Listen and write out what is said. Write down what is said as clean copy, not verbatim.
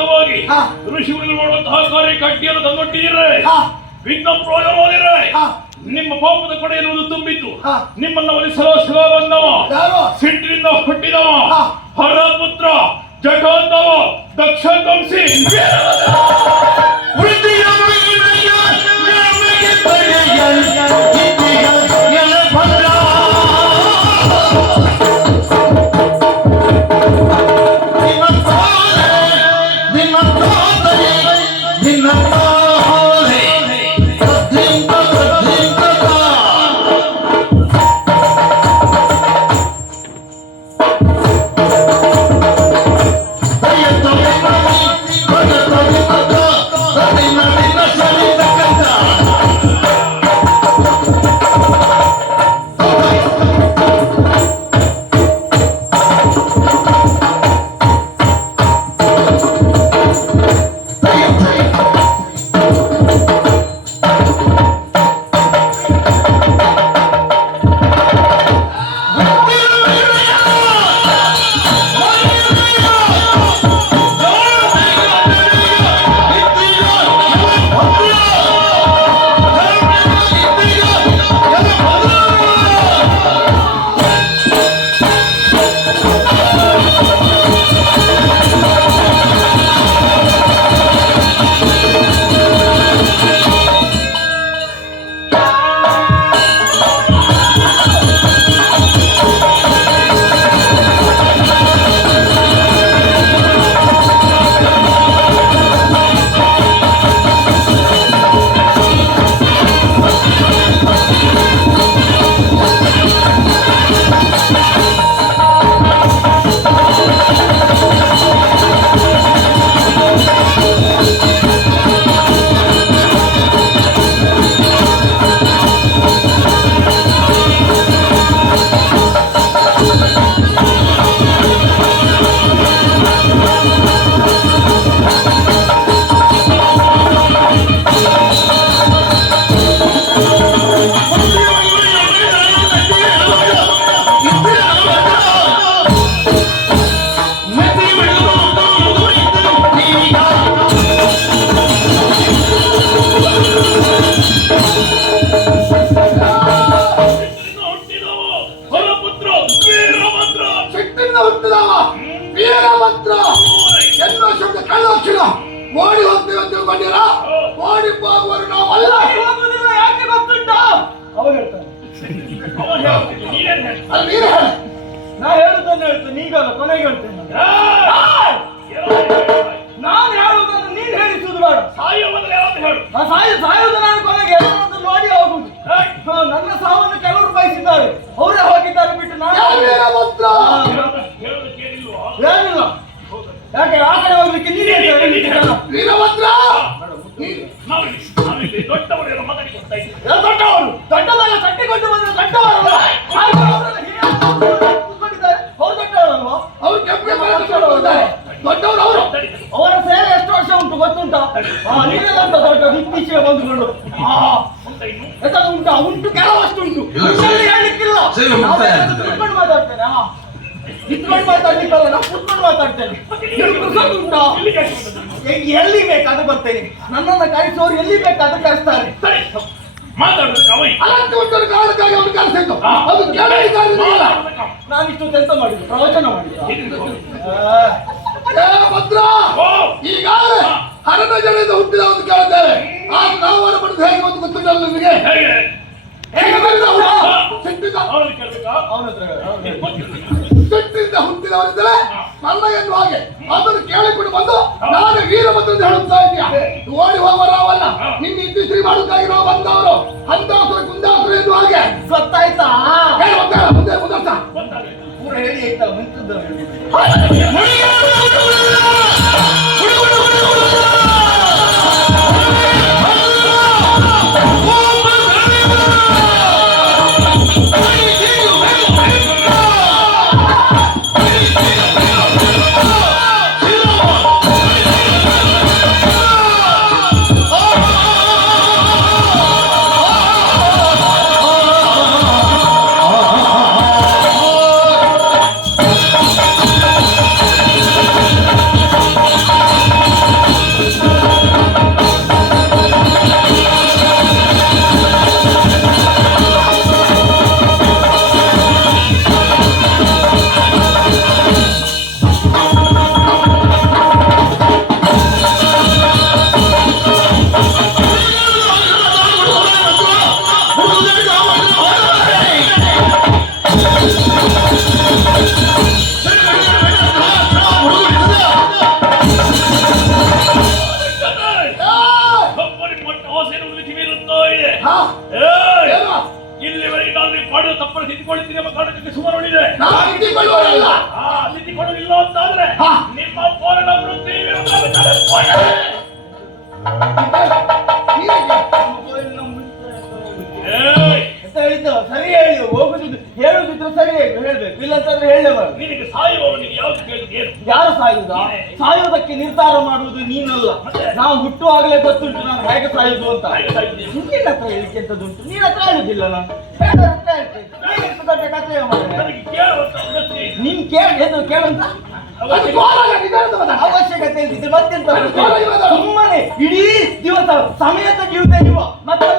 ವಿರುದ್ಧವಾಗಿ ಋಷಿಗಳು ಮಾಡುವಂತಹ ಕಾರ್ಯ ಕಡ್ಡಿಯನ್ನು ತಂದೊಟ್ಟಿದ್ರೆ ವಿಘ್ನ ಪ್ರಯೋಗವಾದರೆ ನಿಮ್ಮ ಪಾಪದ ಕೊಡೆ ಎನ್ನುವುದು ತುಂಬಿತ್ತು. ನಿಮ್ಮನ್ನ ಒಲಿಸಲು ಬಂದವ ಸಿಟ್ಟಿನಿಂದ ಹುಟ್ಟಿದವ ಹರಪುತ್ರ ಜಟಾಂತವ ದಕ್ಷ ಧ್ವಂಸಿ ಓಡಿ ಹೋಗ್ತೀವಿ ಅಂತ ತಿಳ್ಕೊಂಡಿರ ಓಡಿ ಹೋಗುವರು ನಾವಲ್ಲ. ಯಾಕೆ ಗೊತ್ತುಂಟ ಅವಾಗ ಹೇಳ್ತಾನೆ ನಾ ಹೇಳುದನ್ನು ಹೇಳ್ತೇನೆ ಈಗಲ್ಲ ಕೊನೆಗೆ ಹೇಳ್ತೇನೆ. ನಾನು ಹೇಳುವುದನ್ನು ನೀನು ಹೇಳಿಸುವುದು ಬೇಡ. ಸಾಯುವುದು ನಾನು ಕೊನೆಗೆ ಎಲ್ಲರನ್ನು ನೋಡಿ ಹೋಗುದು. ನನ್ನ ಸಾವನ್ನು ಕೆಲವರು ಬಯಸಿದ್ದಾರೆ, ಅವರೇ ಹೋಗಿದ್ದಾರೆ ಬಿಟ್ಟು ನಾನು ಏನಿಲ್ಲ. ಯಾಕೆ ಆ ಕಡೆ ಹೋಗ್ಲಿಕ್ಕೆ ನೀನೇ ದೊಡ್ಡವರು ದೊಡ್ಡದಲ್ಲ ಕಟ್ಟಿಕೊಂಡು ಬಂದ್ರೆ ದೊಡ್ಡವರಲ್ಲ ಅವ್ರು ದೊಡ್ಡವರಲ್ವಾ? ಅವ್ರು ದೊಡ್ಡವರು ಅವರು. ಅವರ ಸೇವೆ ಎಷ್ಟು ವರ್ಷ ಉಂಟು ಗೊತ್ತುಂಟಾ? ನೀನೇದಂತ ದೊಡ್ಡ ಇತ್ತೀಚೆಗೆ ಬಂದುಕೊಂಡು ಉಂಟು ಉಂಟು ಕೆಲವಷ್ಟು ಉಂಟು ಹೇಳಲಿಕ್ಕಿಲ್ಲ. ಕುತ್ಕೊಂಡು ಮಾತಾಡ್ತೇನೆ ಇತ್ಕೊಂಡು ಮಾತಾಡ್ಲಿಕ್ಕಲ್ಲ ನಾವು ಕುತ್ಕೊಂಡು ಮಾತಾಡ್ತೇನೆ. ಉಂಟಾ ಎಲ್ಲಿ ಬೇಕಾದ್ರೂ ಬರ್ತೇನೆ. ನನ್ನನ್ನು ಕಳಿಸೋರು ಎಲ್ಲಿ ಬೇಕಾದ್ರೂ ಕಳಿಸ್ತಾರೆ. ನಾನಿಷ್ಟು ಕೆಲಸ ಮಾಡಿದ್ದು ಪ್ರವಚನ ಮಾಡಿದ್ದು ಈಗಾಗಲೇ ಹರಣ ಜನರಿಂದ ಹುಟ್ಟಿದ ಒಂದು ಕೇಳುತ್ತೇವೆ. ಆಗ ನಾವು ಹೊರಪಡಿದ ಹೇಗೆ ಒಂದು ಗೊತ್ತಿಲ್ಲ ನಿಮಗೆ. ಸಿಟ್ಟಿನಿಂದ ಹುಟ್ಟಿದವರಿದ್ದರೆ ನನ್ನ ಎನ್ನುವ ಹಾಗೆ ಅದನ್ನು ಕೇಳಿಕೊಂಡು ಬಂದು ನಾನು ವೀರಭದ್ರ ಅಂತ ಹೇಳುತ್ತಾ ಇದೆಯಾ. ಓಡಿ ಹೋಗುವ ನಾವಲ್ಲ, ನಿನ್ನ ಇತ್ತೀಚೆಗೆ ಮಾಡುತ್ತಾಗಿ ನಾವು ಬಂದವರು ಹಂದಾಸುರ ಕುಂದಾಸುರ ಎನ್ನುವ ಹಾಗೆ ಗೊತ್ತಾಯ್ತಾ? ಮುಂದೆ ಮುಂದರ್ಥ ಪೂರ ಹೇಳಿ ಆಯ್ತಲ್ಲ ಮುಂಚಿದ್ದ ರೀತಿ ನಮ್ಮ ಕಾರಣಕ್ಕೆ ಸುಮಾರುಳಿದೆ. ನಾವು ತಿದ್ದಿಕೊಳ್ಳುವುದಿಲ್ಲ. ತಿದ್ದಿಕೊಳ್ಳಲಿಲ್ಲ ಅಂತಾದ್ರೆ ಹಾ. ನಿಮ್ಮ ಪೌರನ ವೃತ್ತಿ ವಿರುದ್ಧ ಅಂತ ಹೇಳಿದ್ದು ಸರಿ ಹೇಳಿ ಹೋಗುದಿದ್ದು ಹೇಳುದಿದ್ರು ಸರಿ ಹೇಳ್ಬೇಕು, ಇಲ್ಲಂತಂದ್ರೆ ಹೇಳಲೇಬಾರದು. ನಿನಗೆ ಸಾಯುವವನಿಗೆ ಯಾವ್ದು ಕೇಳಿದ್ರು ಏನು? ಯಾರು ಸಾಯುವುದ? ಸಾಯುವುದಕ್ಕೆ ನಿರ್ಧಾರ ಮಾಡುವುದು ನೀನಲ್ಲ. ನಾವು ಹುಟ್ಟುವಾಗಲೇ ಗೊತ್ತುಂಟು ನಾನು ಹೇಗೆ ಸಾಯುವುದು ಅಂತ. ನಿನ್ನ ಹತ್ರ ಹೇಳಿಕೆ ಎಂತದುಂಟು? ನೀನ್ ಹತ್ರ ಹೇಳುದಿಲ್ಲ ನಾನು. ಬೇರೆಯವ್ರ ಹತ್ರ ಹೇಳ್ತೇನೆ. ನೀನ್ ಎಷ್ಟು ದೊಡ್ಡ ಕಥೆಯ ಮಾರ್ರೆ. ನನಗೆ ಕೇಳುವಂತ ಅಗತ್ಯ ಇಲ್ಲ. ನೀನ್ ಕೇಳು ಕೇಳಂತ ಅದು ಜೋರಾಗಿ ನಿಧಾನದ ಮಾತಾಡು. ಅವಶ್ಯಕತೆ ಇಲ್ದಿದ್ರೆ ಮತ್ತೆಂತ ಅದು ಜೋರಾಗಿ ಮಾತಾಡು. ಸುಮ್ಮನೆ ಇಡೀ ದಿವಸ ಸಮಯ ತೆಗೆಯುವುದೇ ನೀವು. ಮತ್ತೆಲ್ಲ